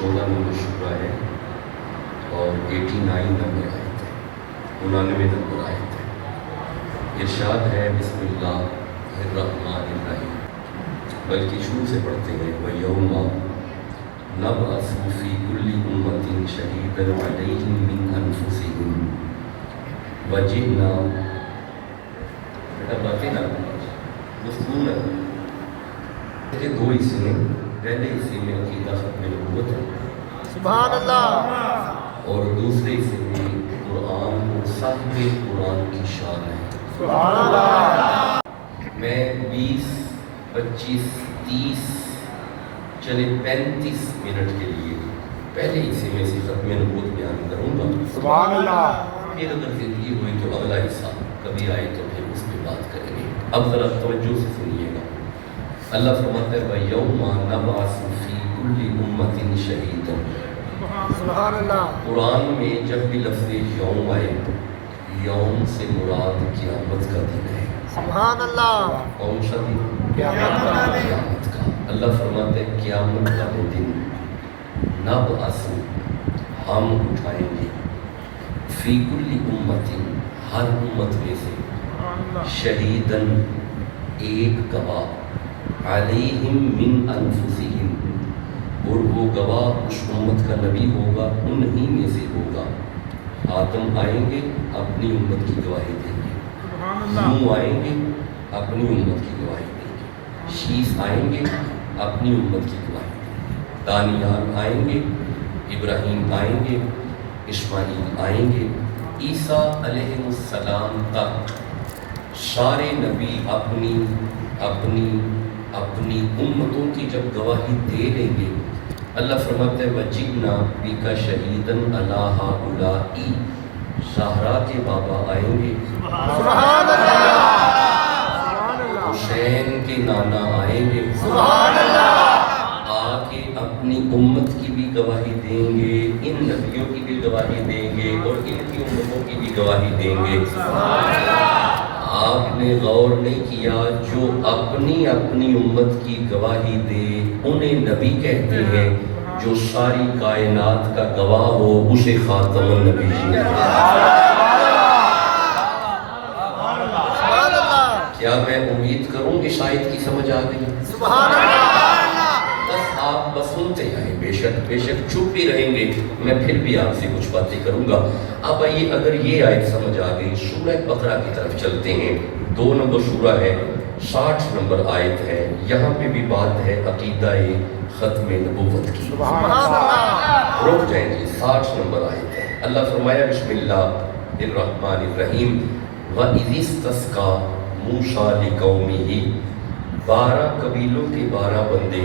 16 number شورہ ہے اور 89 number آیت ہے، 99 نمبر آیت ہے۔ ارشاد ہے بسم اللہ الرحمن الرحیم، بلکہ شروع سے پڑھتے ہیں وَيَوْمَ نَبْعَثُ فِي كُلِّ أُمَّةٍ شَهِيدًا عَلَيْهِمْ مِنْ أَنفُسِهِمْ وَجِئْنَا، بیٹا باتیں نہ گفتگو نہ، کہ دو حصے ہیں، پہلے حصے میں عقیدہ ختم نبوت ہے سبحان اللہ، اور دوسرے حصے میں قرآن اور صاحب قرآن کی شان ہے۔ سبحان اللہ۔ میں 20 25 30 چلے 35 منٹ کے لیے پہلے حصے میں سے ختم نبوت بیان کروں گا، سبحان اللہ۔ پھر اگر زندگی ہوئی تو اگلا حصہ کبھی آئے تو پھر اس پہ بات کریں گے۔ اب ذرا توجہ سے سنیے گا، اللہ فرماتا ہے وَيَوْمَ نَبْعَثُ فِي كُلِّ أُمَّةٍ شَهِيدًا۔ سبحان اللہ۔ قرآن میں جب بھی لفظ یوم آئے، یوم سے مراد قیامت کا دن ہے۔ سبحان اللہ۔ کون سا دن؟ قیامت کا دن۔ قیامت کا۔ اللہ فرماتے ہیں قیامت والے دن نبعث، ہم اٹھائیں گے، فی کل امت، ہر امت میں سے، شہیدن، ایک گواہ، علیہم من انفسہم، اور وہ گواہ اس امت کا نبی ہوگا، انہی میں سے ہوگا۔ آدم آئیں گے اپنی امت کی گواہی دیں گے، نوح آئیں گے اپنی امت کی گواہی دیں گے، شیس آئیں گے اپنی امت کی گواہی دیں گے، دانیال آئیں گے، ابراہیم آئیں گے، اسماعیل آئیں گے، عیسیٰ علیہ السلام تک سارے نبی اپنی امتوں کی جب گواہی دے لیں گے، اللہ فرماتا ہے وَجِئْنَا بِكَ شَهِيدًا عَلَىٰ هَٰؤُلَاءِ، زہرا کے بابا آئیں گے، سبحان اللہ۔ حسین کے نانا آئیں گے، سبحان اللہ۔ آ کے اپنی امت کی بھی گواہی دیں گے، ان نبیوں کی بھی گواہی دیں گے اور ان کی امتوں کی بھی گواہی دیں گے۔ آپ نے غور نہیں کیا، جو اپنی امت کی گواہی دے انہیں نبی کہتے ہیں، جو ساری کائنات کا گواہ ہو اسے خاتم النبیین۔ کیا میں امید کروں کہ شاید کی سمجھ آ گئی؟ سبحان اللہ۔ بس آپ بس سنتے ہیں، بے شک چپ بھی رہیں گے، میں پھر بھی آپ سے کچھ باتیں کروں گا۔ اب آئیے، اگر یہ آیت سمجھ آ گئی، سورہ بقرہ کی طرف چلتے ہیں، 2 نمبر سورہ ہے، 60 نمبر آیت ہے، یہاں پہ بھی بات ہے عقیدہ ختم نبوت کی۔ سبحان اللہ۔ رک جائیں جی، 60 نمبر آیت ہے، اللہ فرمایا بسم اللہ الرحمن الرحیم وَإِذِ اسْتَسْقَىٰ مُوسَىٰ لِقَوْمِهِ، 12 قبیلوں کے 12 بندے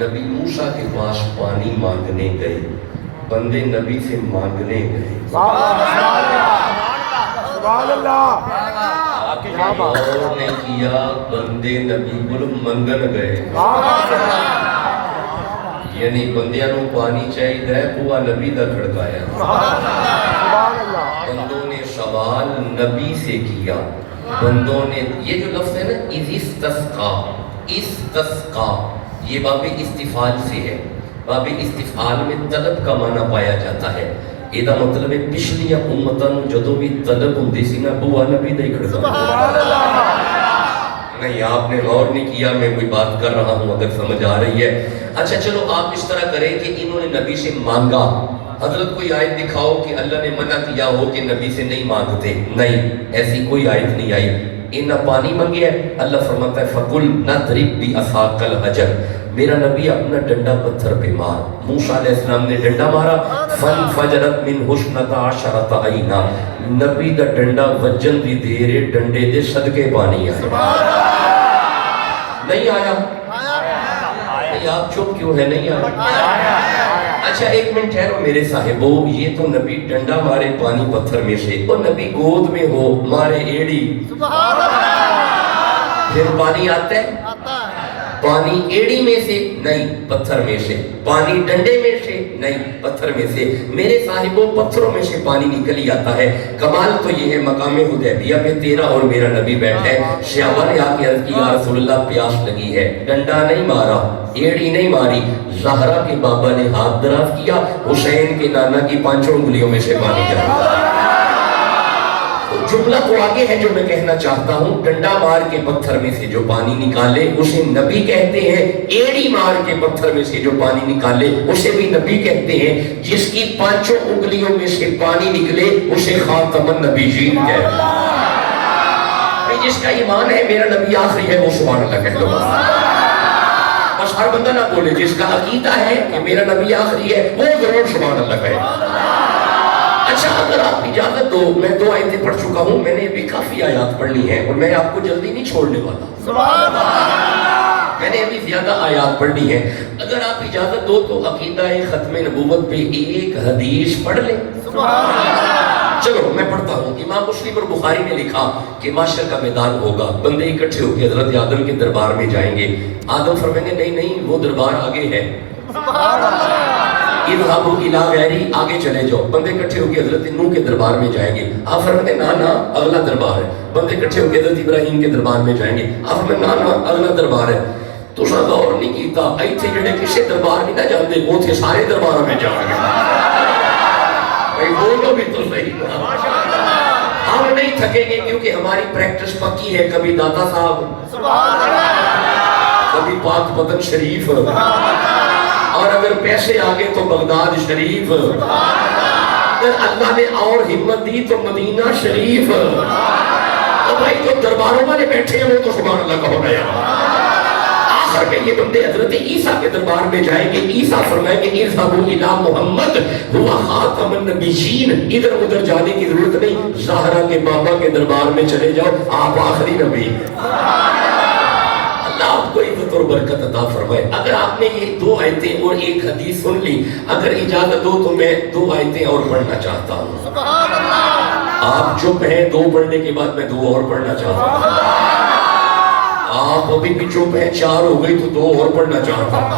نبی موسیٰ کے پاس پانی مانگنے گئے، بندے نبی سے مانگنے گئے۔ سبحان اللہ۔ آپ نے غور نے کیا، بندے نبی کو منگن گئے، یعنی بندیاں نو پانی چاہیے، بوا نبی دا کھڑکایا۔ بندوں نے سوال نبی سے کیا، بندوں نے، یہ جو لفظ ہے نا اِذِ اسْتَسْقَىٰ، استسقا، یہ باب استفعال سے ہے، باب استفعال میں طلب کا معنی پایا جاتا ہے، یہ مطلب ہے پچھلیاں امتاں جدوں بھی طلب ہوندی سی نا، بوا نبی دا ہی کھڑکا۔ نہیں، آپ نے غور نہیں کیا، میں کوئی بات کر رہا ہوں اگر سمجھ آ رہی ہے۔ اچھا چلو آپ اس طرح کریں کہ انہوں نے نبی سے مانگا، حضرت کوئی آیت دکھاؤ کہ اللہ نے منع کیا ہو کہ نبی سے نہیں مانگتے، نہیں، ایسی کوئی آیت نہیں آئی۔ انہاں پانی منگیا ہے، اللہ فرماتا ہے فَقُلْ نَضْرِبْ بِعَصَاكَ الْحَجَرَ، میرا نبی اپنا ڈنڈا پتھر پہ مار، موسیٰ علیہ السلام نے ڈنڈا مارا، فَانْفَجَرَتْ مِنْهُ اثْنَتَا عَشَرَةَ عَيْنًا، نبی دا ڈنڈا وجن دی دیرے ڈنڈے دے صدقے پانی آیا۔ نہیں آیا؟ نہیں، آپ چپ کیوں ہے؟ نہیں آیا؟ اچھا ایک منٹ ٹھہرو میرے صاحبو، یہ تو نبی ڈنڈا مارے پانی پتھر میں سے، اور نبی گود میں ہو مارے ایڑی، سبحان اللہ۔ پھر پانی آتا ہے؟ آتا ہے۔ पानी एड़ी में से नहीं पत्थर में से, पानी डंडे में से नहीं पत्थर में से, मेरे साहिबों पत्थरों में से पानी निकल ही आता है। कमाल तो ये है मकामे हुदैबिया में तेरा और मेरा नबी बैठा है। शहबा ने आके अर्ज की या रसूलल्लाह प्यास लगी है, डंडा नहीं मारा, एड़ी नहीं मारी, ज़हरा के बाबा ने हाथ दराज किया, हुसैन के नाना की 5 उंगलियों में से पानी चला। जुमला तो आगे है जो मैं कहना चाहता हूँ, डंडा मार के पत्थर में से जो पानी निकाले उसे नबी कहते हैं, एड़ी मार के पत्थर में से जो पानी निकाले उसे भी नबी कहते हैं, जिसकी 5 उंगलियों में से पानी निकले उसे खातमुन नबीयीन कहते हैं। जिसका ईमान है मेरा नबी आखिरी है वो सुभान अल्लाह कह लो। बस हर बंदा ना बोले, जिसका अकीदा है कि मेरा नबी आखिरी है वो जरूर सुभान अल्लाह कहे। अच्छा, अगर आप इजाजत दो, मैं 2 आयतें पढ़ चुका हूँ, मैंने अभी काफी आयात पढ़नी है और मैं आपको जल्दी नहीं छोड़ने वाला, मैंने अभी ज्यादा आयात पढ़नी है। अगर आप इजाजत दो तो अकीदा खत्म नबूवत पे एक हदीस पढ़ ले। चलो मैं पढ़ता हूँ। इमाम मुस्लिम और बुखारी ने लिखा कि माशर का मैदान होगा, बंदे इकट्ठे होकर हजरत आदम के दरबार में जाएंगे। आदम फरमाएंगे नहीं नहीं वो दरबार आगे है, इज़हाबू इला गैरी, आगे चले जाओ। बंदे इकट्ठे होकर हजरत नूह के दरबार में जाएंगे। आप फरमाते ना ना अगला दरबार है। बंदे इकट्ठे होकर हजरत इब्राहिम के दरबार में जाएंगे। आप फरमाते ना ना अगला दरबार है। तुसा गौर नहीं कीता, इत्थे जेड़े किसी दरबार नहीं ना जाते उथे सारे दरबारों में जाएंगे। भाई बोलो भी तो सही। हम नहीं थकेंगे क्योंकि हमारी प्रैक्टिस पक्की है। कभी दाता साहब, कभी पाक पतन शरीफ, और अगर पैसे आ गए तो बगदाद शरीफ, अगर अल्लाह ने और हिम्मत दी तो मदीना शरीफ। तो भाई जो दरबारों वाले बैठे हैं वो तो सुभान अल्लाह कहो ना यार। आखिर में ये बंदे हजरत ईसा के दरबार में जाएंगे। ईसा फरमाएंगे इज़हाबू इला मुहम्मद हुवा खातमुन नबिय्यीन, इधर उधर जाने की जरूरत नहीं, ज़हरा के बाबा के दरबार में चले जाओ, आप आखिरी नबी। आपको इज्जत और बरकत अता फरमाए। अगर आपने ये 2 आयतें और एक हदीस सुन ली, अगर इजाजत दो तो मैं 2 आयतें और पढ़ना चाहता हूँ। आप चुप हैं, 2 पढ़ने के बाद मैं 2 और पढ़ना चाहता हूँ। आप अभी भी चुप हैं, 4 हो गई तो 2 और पढ़ना चाहता हूँ।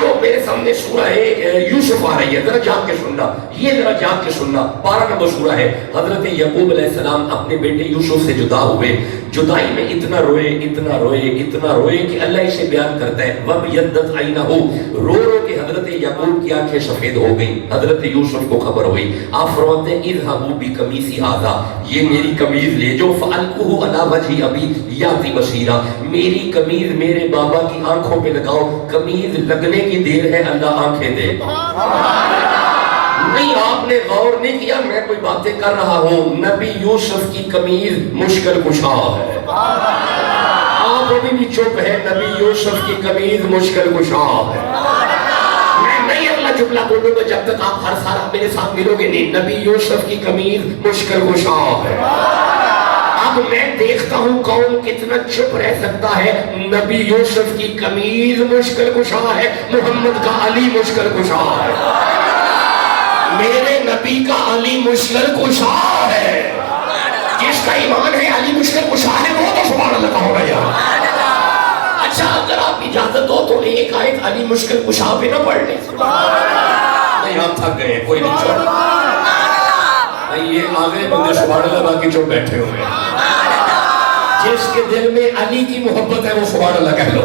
जो मेरे सामने सूरा है यूसुफ आ रही है, जरा जाग के सुनना, ये जरा जाग के सुनना। 12 नंबर सूरा है। हजरत याकूब अलैहिस्सलाम अपने बेटे यूसुफ से जुदा हुए, जुदाई में इतना रोए इतना रोए इतना रोए कि अल्लाह इसे बयान करता है वब यद्दत आइनहु, रो रो के हजरत याकूब की आंखें सफेद हो गई। हजरत यूसुफ को खबर हुई। आप फरमाते हैं इज़हाबू बिकमीसी हाज़ा, ये मेरी कमीज ले जो, फअल्कुहु अला वजही अबी याती बसीरा, मेरी कमीज मेरे बाबा की आंखों पे लगाओ, कमीज लगने की देर है, अल्लाह आंखें दे। नहीं, आपने गौर नहीं किया, मैं कोई बातें कर रहा हूँ। नबी यूसुफ की कमीज मुश्किल कुशा है। आप अभी भी चुप है, नबी यूसुफ की कमीज मुश्किल कुशा है। मैं नहीं अगला जुमला बोलूंगा जब तक आप हर साल मेरे साथ मिलोगे नहीं। नबी यूसुफ की कमीज मुश्किल कुशा है। अब मैं देखता हूँ कौन कितना चुप रह सकता है। नबी यूसुफ की कमीज मुश्किल कुशा है, मोहम्मद का अली मुश्किल कुशा है, मेरे नबी का अली मुश्किल कुशा है। जिसका ईमान है अली मुश्किल कुशा है वो तो सुभान अल्लाह का होगा यार। अच्छा, अगर आप इजाजत दो तो एक आयत अली मुश्किल कुशा पे ना पढ़ ले। नहीं, आप थक गए, कोई नहीं छोड़। ये आगे बंदे सुभान अल्लाह, बाकी जो बैठे हुए हैं, जिसके दिल में अली की मोहब्बत है वो सुभान अल्लाह कह लो।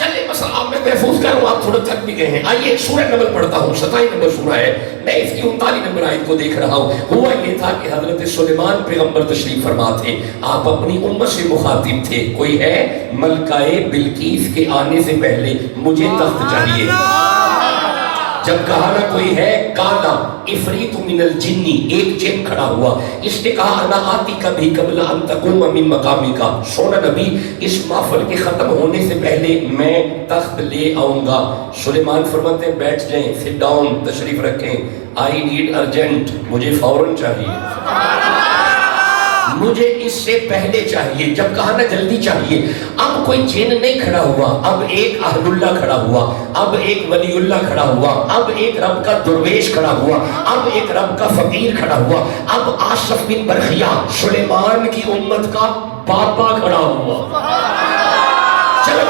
चलिए बस आप मैं महफूज करूँ, आप थोड़ा थक भी गए हैं। आइए सूरह नमल पढ़ता हूँ, 27 नंबर सूरह है। मैं इसकी 39 नंबर आयत को देख रहा हूँ। हुआ ये था कि हजरत सुलेमान पैगंबर तशरीफ फरमा थे। आप अपनी उम्मत से मुखातिब थे। कोई है मलकाए बिल्कीस के आने से पहले मुझे तख्त चाहिए। जब कहा ना कोई है, काला इफरीत मिनल जिन्नी, एक जिन खड़ा हुआ। इसने कहा अना आती कभी कबला अन तकुम मिन मकामी का, सोना नबी इस महफिल के खत्म होने से पहले मैं तख्त ले आऊंगा। सुलेमान फरमाते हैं बैठ जाएं, सिट डाउन, तशरीफ रखें। आई नीड अर्जेंट, मुझे फौरन चाहिए, मुझे इससे पहले चाहिए। जब कहा ना जल्दी चाहिए। अब कोई जिन नहीं खड़ा हुआ, अब एक अहलुल्लाह खड़ा हुआ, अब एक वलीउल्लाह खड़ा हुआ, अब एक रब का दुर्वेश खड़ा हुआ, अब एक रब का फकीर खड़ा हुआ, अब आसफ बिन बरखिया सुलेमान की उम्मत का पापा खड़ा हुआ।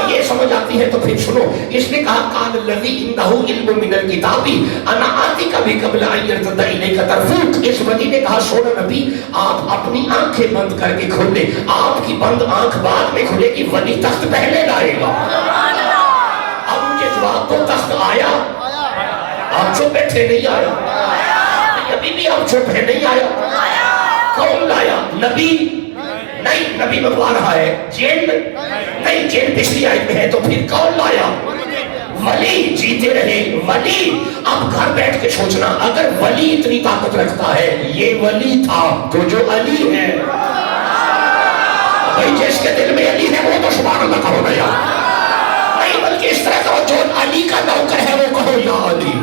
یہ سمجھ آتی ہے تو پھر سنو، اس نے کہا قال الذی عنده علم من الکتاب انا آتیک بھی قبل ان یرتد الیک طرفک۔ اس ولی نے کہا سونا نبی آپ اپنی آنکھیں بند کر کے کھول لیں، آپ کی بند آنکھ بعد میں کھلے گی، ولی تخت پہلے لائے گا۔ اب مجھے جواب تو تخت آیا، آپ چپ بیٹھے نہیں آیا، ابھی بھی آپ چپ ہے نہیں آیا، کون لایا؟ نبی نہیں، نبی منگوا رہا ہے، جیل نہیں، جیل پچھلی آیت میں ہے، تو پھر کون لایا؟ ولی جیتے رہے، ولی۔ اب گھر بیٹھ کے سوچنا اگر ولی اتنی طاقت رکھتا ہے، یہ ولی تھا تو جو علی ہے، بھئی جس کے دل میں علی ہے وہ تو سبحان اللہ کہو نا یار، نہیں بلکہ اس طرح کہو جو علی کا نوکر ہے وہ کہو یا علی۔